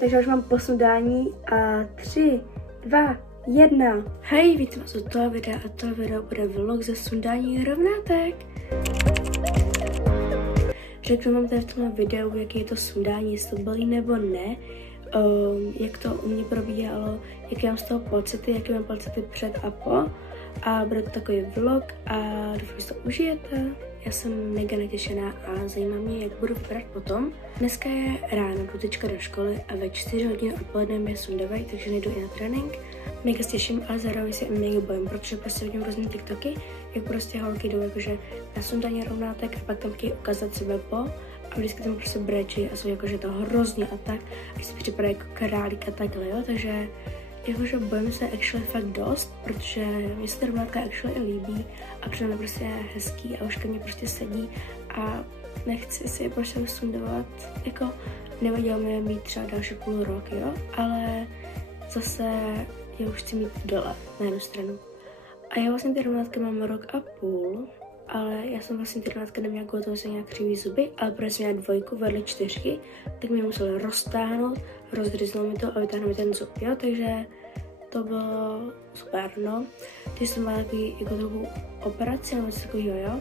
Takže už mám posudání a 3, 2, 1. Hej, vítám vás u toho videa a to video bude vlog ze sundání rovnátek. Řeknu vám tady v tomhle videu, jaký je to sundání, jestli to bolí nebo ne, jak to u mě probíhalo, jaké mám z toho pocity, jaké mám pocity před a po. A bude to takový vlog a doufám, že to užijete. Já jsem mega natěšená a zajímá mě, jak budu vypadat potom. Dneska je ráno, jdu teďka do školy a ve 4 hodiny odpoledne mě sundávají, takže nejdu i na trénink. Mega se těším, ale zároveň se i mega bojím, protože prostě vidím různé TikToky, jak prostě holky jdou jakože na sundání rovnátek a pak tam chtějí ukázat sebe po. A vždycky tam prostě brečí a jsou jakože to hrozně a tak. A si připadají jako králík a takhle, jo, takže jakože bojím se actually fakt dost, protože mě se ta rovnátka actually i líbí a přijde mi prostě hezký a už ke mně prostě sedí a nechci si je prostě sundovat, jako nevadilo mi mít třeba další půl rok, jo, ale zase já už chci mít dole na jednu stranu. A já vlastně ty rovnátky mám rok a půl, ale já jsem vlastně ty rovnátka neměla kvůli tomu, že jsem nějak křivý zuby, ale protože jsem měla 2 vedle 4, tak mě museli roztáhnout, rozryzlo mi to a vytáhnout mi ten zub, jo, takže to bylo super, no. Když jsem měla takový jako trochu operaci, nebo něco takového, jo.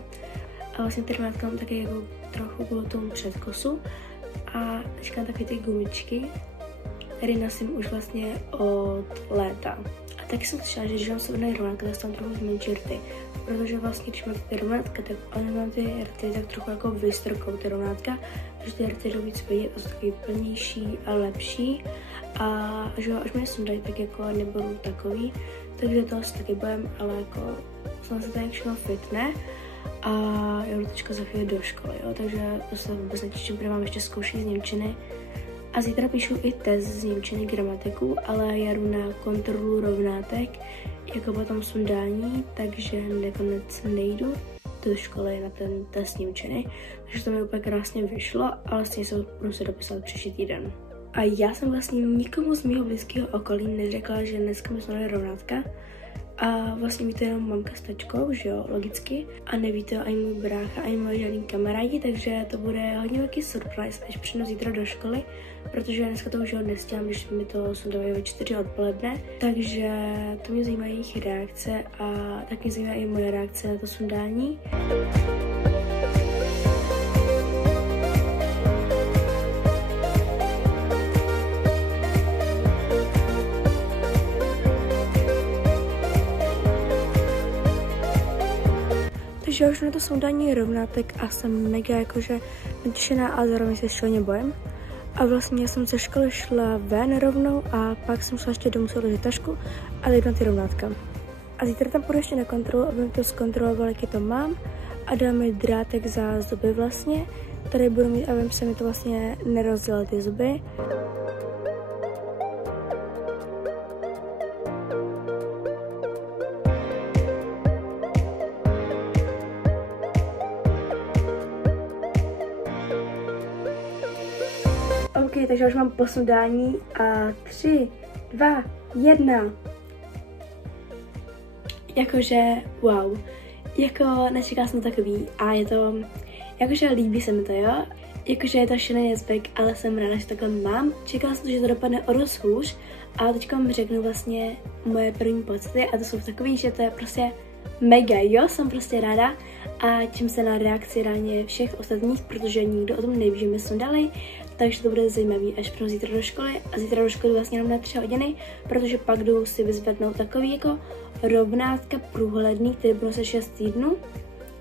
A vlastně ty rovnátka mám taky jako trochu kvůli tomu předkosu a teďka mám takové ty gumičky, které nosím už vlastně od léta. A taky jsem slyšela, že když mám se rovnátka, tak jsem trochu zmenší rty. Protože vlastně, když máte ty rovnátka, tak oni mám ty rty tak trochu jako vystrkou ty rovnátka, že ty rty jdou víc vidět a jsou takový plnější a lepší. A že až mě sundají, tak jako nebudou takový, takže toho se taky bojím, ale jako jsem se tady všechno fitne a já jdu teďka za chvíli do školy, jo, takže to se vůbec netěším, protože mám ještě zkoušky z němčiny. A zítra píšu i test z němčiny gramatiku, ale já jdu na kontrolu rovnátek, jako potom sundání, takže nakonec nejdu do školy na ten test němčiny, takže to mi úplně krásně vyšlo, ale stejně se budu se dopisat příští týden. A já jsem vlastně nikomu z mého blízkého okolí neřekla, že dneska mi sundají rovnátka. A vlastně ví to jenom mamka s tačkou, že jo, logicky. A neví to ani můj brácha, ani moje žádný kamarádi, takže to bude hodně velký surprise, až přijdu zítra do školy, protože dneska to už nestíhám, když mi to sundávají ve 4 odpoledne. Takže to mě zajímá jejich reakce a tak mě zajímá i moje reakce na to sundání. Takže já už na to sundání rovnátek a jsem mega jakože natěšená a zároveň se šíleně bojím. A vlastně já jsem ze školy šla ven rovnou a pak jsem šla ještě domů složit tašku a jdu na ty rovnátka. A zítra tam půjdu ještě na kontrolu, abych to zkontroloval, jaký to mám a dám mi drátek za zuby vlastně. Tady budu mít, aby se mi to vlastně nerozdělily ty zuby. OK, takže už mám posudání a 3, 2, 1. Jakože wow, jako nečekala jsem takový a je to, jakože líbí se mi to, jo. Jakože je to šílený zvyk, ale jsem ráda, že takhle mám. Čekala jsem, že to dopadne o dost hůř a teďka vám řeknu vlastně moje první pocity a to jsou takový, že to je prostě mega, jo, jsem prostě ráda a těším se na reakci ráně všech ostatních, protože nikdo o tom neví, že mi sundali, takže to bude zajímavý, až přijdu zítra do školy a zítra do školy vlastně jenom na 3 hodiny, protože pak jdu si vyzvednout takový jako rovnátka průhledný, který budu nosit 6 týdnů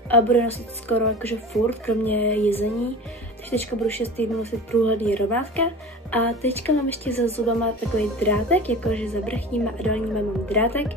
a budu nosit skoro jakože furt, kromě jezení, takže teďka budu 6 týdnů nosit průhledný rovnátka a teďka mám ještě za zubama takový drátek, jakože za vrchníma a dolníma mám drátek.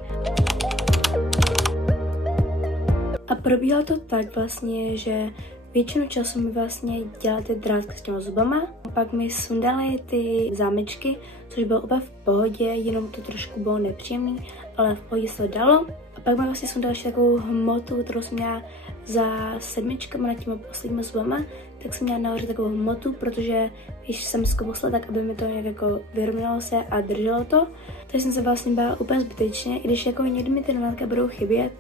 A probíhalo to tak vlastně, že většinu času mi vlastně dělali ty drátky s těma zubama. Pak mi sundali ty zámečky, což bylo úplně v pohodě, jenom to trošku bylo nepříjemný, ale v pohodě se to dalo. A pak mi vlastně sundali ještě takovou hmotu, kterou jsem měla za 7 na těma posledníma zubama, tak jsem měla nahoře takovou hmotu, protože když jsem zkousla, tak aby mi to nějak jako vyrovnalo se a drželo to. Takže jsem se vlastně bála úplně zbytečně, i když jako někdy mi ty rovnátka budou chybět,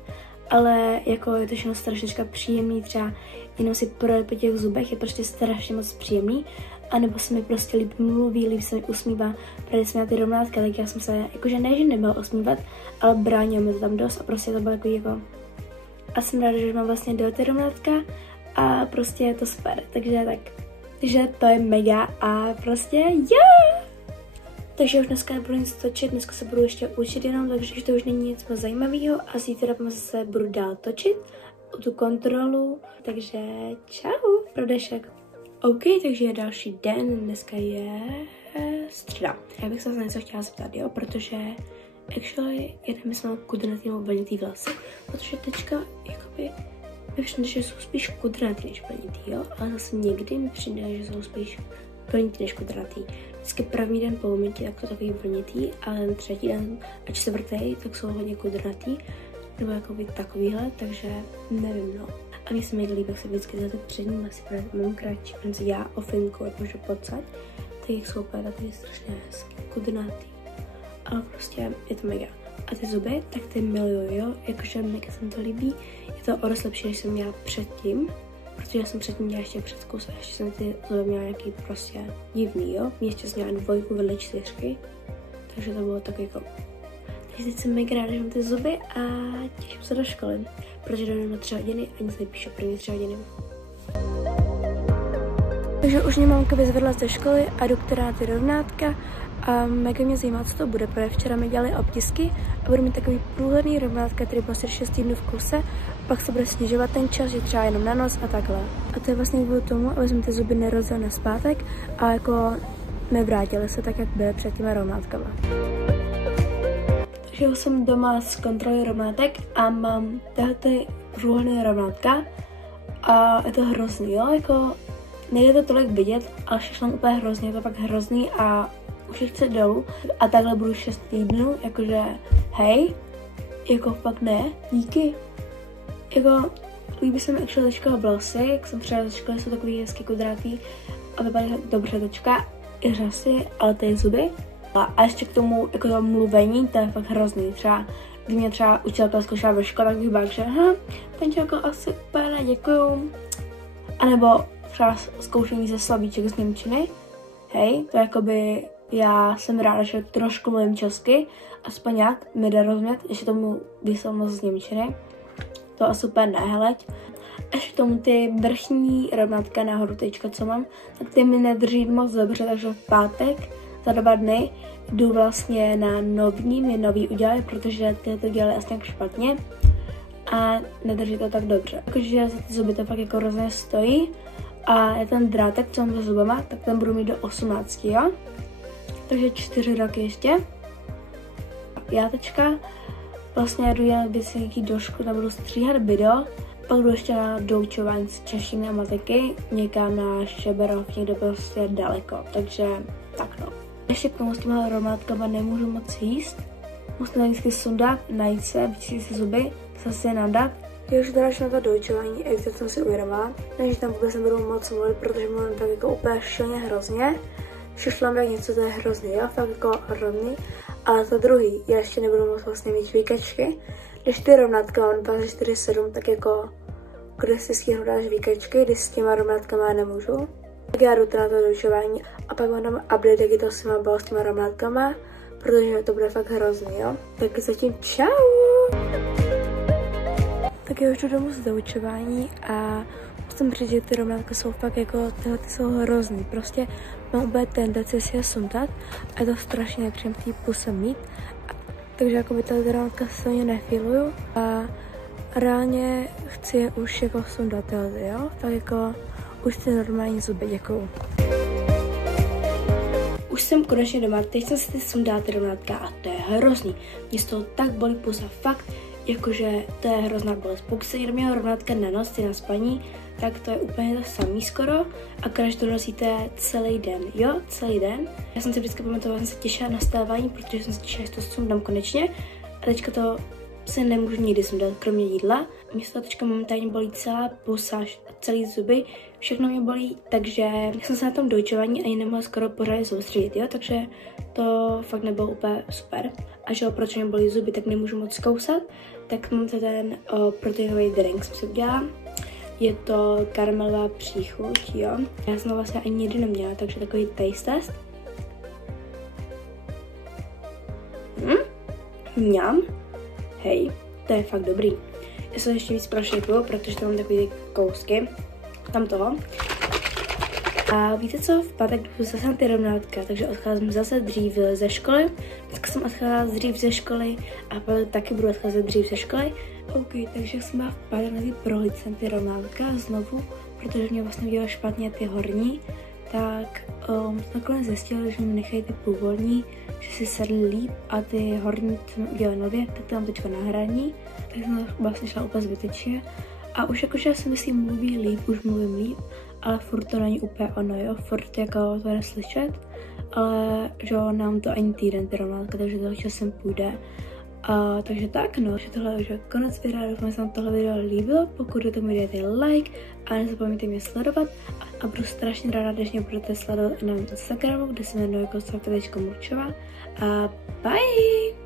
ale jako je to všechno strašně příjemný, třeba jenom si projet po těch zubech je prostě strašně moc příjemný anebo se mi prostě líp mluví, líp se mi usmívá, protože jsem na ty rovnátka, tak já jsem se, jakože ne, že nebyla usmívat, ale bránil mi to tam dost a prostě to bylo jako a jsem ráda, že mám vlastně do ty rovnátka a prostě je to super, takže to je mega a prostě yeah! Takže už dneska nebudu nic točit, dneska se budu ještě učit jenom, takže to už není nic moc zajímavého a zítra zase budu dál točit tu kontrolu, takže čau pro dnešek. OK, takže je další den, dneska je středa. Já bych se něco chtěla zeptat, jo, protože actually jeden myslím kudrnatý nebo vlnitý vlasy, protože teďka jakoby mi přijde, že jsou spíš kudrnatý než vlnitý, jo, ale zase někdy mi přijde, že jsou spíš vlnitý než kudrnatý. Vždycky první den po umytí tak to takový vlnitý, ale ten třetí den a čtvrtý tak jsou hodně kudrnatý, nebo jakoby takovýhle, takže nevím, no. A mně se mi líbí, jak se vždycky za ty přední masy právě mám kratší, protože já ofinku, jakože pocať, tak jak jsou úplně takový strašně hezký, kudrnatý. Ale prostě je to mega. A ty zuby, tak ty miluju, jo, jakože mega se mi to líbí. Je to o dost lepší, než jsem měla předtím, protože já jsem předtím měla ještě předkus a ještě jsem ty zuby měla nějaký prostě divný, jo. Mě ještě jsem měla 2 vedle 4, takže to bylo tak jako. Takže teď jsem mega ráda, že mám ty zuby a těším se do školy, protože jdu na 3 hodiny a nic nepíšu první 3 hodiny. Takže už mě mamka vyzvedla ze školy a jdu na ty rovnátka a mega mě zajímá, co to bude, protože včera mi dělali obtisky a budu mít takový průhledný rovnátka, který bude 6 týdnů v kuse a pak se bude snižovat ten čas, že třeba jenom na noc a takhle. A to je vlastně kvůli tomu, aby jsme ty zuby nerozjeli na zpátek a jako nevrátily se tak, jak byly před těma rovnátkama. Takže jsem doma z kontroly rovnátek a mám tyhle průhledné rovnátka a je to hrozný, jo, jako nejde to tolik vidět, ale šešlám úplně hrozně, je to fakt hrozný a už je chce dolů a takhle budu 6 týdnů, jakože hej, jako fakt ne, díky. Jako líbí se mi actually teďka vlasy, jak jsem třeba ze školy, jsou takový hezký kudrátý a vypadají dobře teďka i řasy, ale ty zuby. A ještě k tomu jako to mluvení, to je fakt hrozný. Třeba když mě třeba učitelka zkoušela ve škole, tak bych byla, že pančelko, asi úplně ne, děkuju. A nebo třeba zkoušení ze slovíček z němčiny. Hej, to jakoby já jsem ráda, že trošku mluvím česky, aspoň nějak mi jde rozumět, ještě tomu výslovnost z němčiny. To asi úplně ne, heleď. Ještě k tomu ty vrchní rovnátka nahoru teďka, co mám, tak ty mi nedrží moc dobře, takže v pátek za 2 dny jdu vlastně na novní, mě nový udělali, protože ty to dělali asi nějak špatně a nedrží to tak dobře. Jakože za ty zuby to fakt jako hrozně stojí a je ten drátek, co mám za zubama, tak ten budu mít do 18, jo? Takže 4 roky ještě. Já teďka vlastně jdu jen nějaký do školy, tam budu stříhat video, pak jdu ještě na doučování z češtiny a matiky, někam na Šeberov, někde prostě daleko, takže tak no. Ještě k tomu s těma rovnátkama nemůžu moc jíst, musím vždycky sundat, najít se, vyčistit si zuby, zase je nadat. Já už teda na to doučování, jak to jsem si uvědomila, než tam vůbec nebudu moc mluvit, protože mluvím tak jako úplně šilně hrozně. Šušlám jak něco, to je hrozný, jo, fakt jako hrozný. Ale to druhý, já ještě nebudu moc vlastně mít výkačky. Když ty rovnátka mám 2, 4, 7, tak jako kde si stihnu dáš výkačky, když s těma rovnátkama nemůžu. Tak já jdu na to doučování a pak mám tam update, jak je to s těma bylo s těma rovnátkama, protože to bude fakt hrozný, jo. Tak zatím čau! Tak já už jdu domů z doučování a musím říct, že ty rovnátka jsou fakt jako, tyhle ty jsou hrozný. Prostě mám úplně tendenci si je sundat a je to strašně nepříjemné v té puse mít. Takže jakoby tyhle rovnátka se mě nefiluju a reálně chci je už jako sundat, jo? Tak jako už ty normální zuby, děkuju. Už jsem konečně doma, teď jsem si sundala ty rovnátka a to je hrozný. Mě z toho tak bolí pusa, fakt, jakože to je hrozná bolest. Pokud se někdo měl rovnátka na noc, na spaní, tak to je úplně to samý skoro, akorát to nosíte celý den, jo, celý den. Já jsem si vždycky pamatovala, že jsem se těšila na stávání, protože jsem se těšila, že to sundám konečně a teďka to se nemůžu nikdy sundat, kromě jídla. Mě se to teďka momentálně bolí celá pusa, celý zuby, všechno mě bolí, takže jsem se na tom doučování ani nemohla skoro pořádně soustředit, jo, takže to fakt nebylo úplně super. A že protože mě bolí zuby, tak nemůžu moc kousat, tak mám ten proteinový drink, jsem si udělala. je to karamelová příchuť, jo. Já jsem to vlastně ani nikdy neměla, takže takový taste test. Mňam. Hej, to je fakt dobrý. Já se ještě víc prošejpuju, protože tam mám takový kousky. Tam toho. A víte co, v pátek jdu zase na ty rovnátka, takže odcházím zase dřív ze školy. Dneska jsem odcházela dřív ze školy a pak taky budu odcházet dřív ze školy. OK, takže jsem byla v pátek na ty prohlídce ty rovnátka znovu, protože mě vlastně udělala špatně ty horní, tak nakonec zjistila, že mi nechají ty původní, že si sedly líp a ty horní, co mi udělali nově, tak to mám teďka na hraní, tak jsem vlastně šla úplně zbytečně. A už jakože si myslím mluví líp, už mluvím líp, ale furt to není úplně ono, jo, furt jako to jde slyšet, ale že nám to ani týden ty rovnátka, takže to časem půjde. Takže tak, no, že tohle už je konec videa, doufám, že se vám tohle video líbilo, pokud do toho mi dejte like a nezapomeňte mě sledovat a budu strašně ráda, když mě budete sledovat i na Instagramu, kde se jmenuji jako Sofie.Murčová a bye!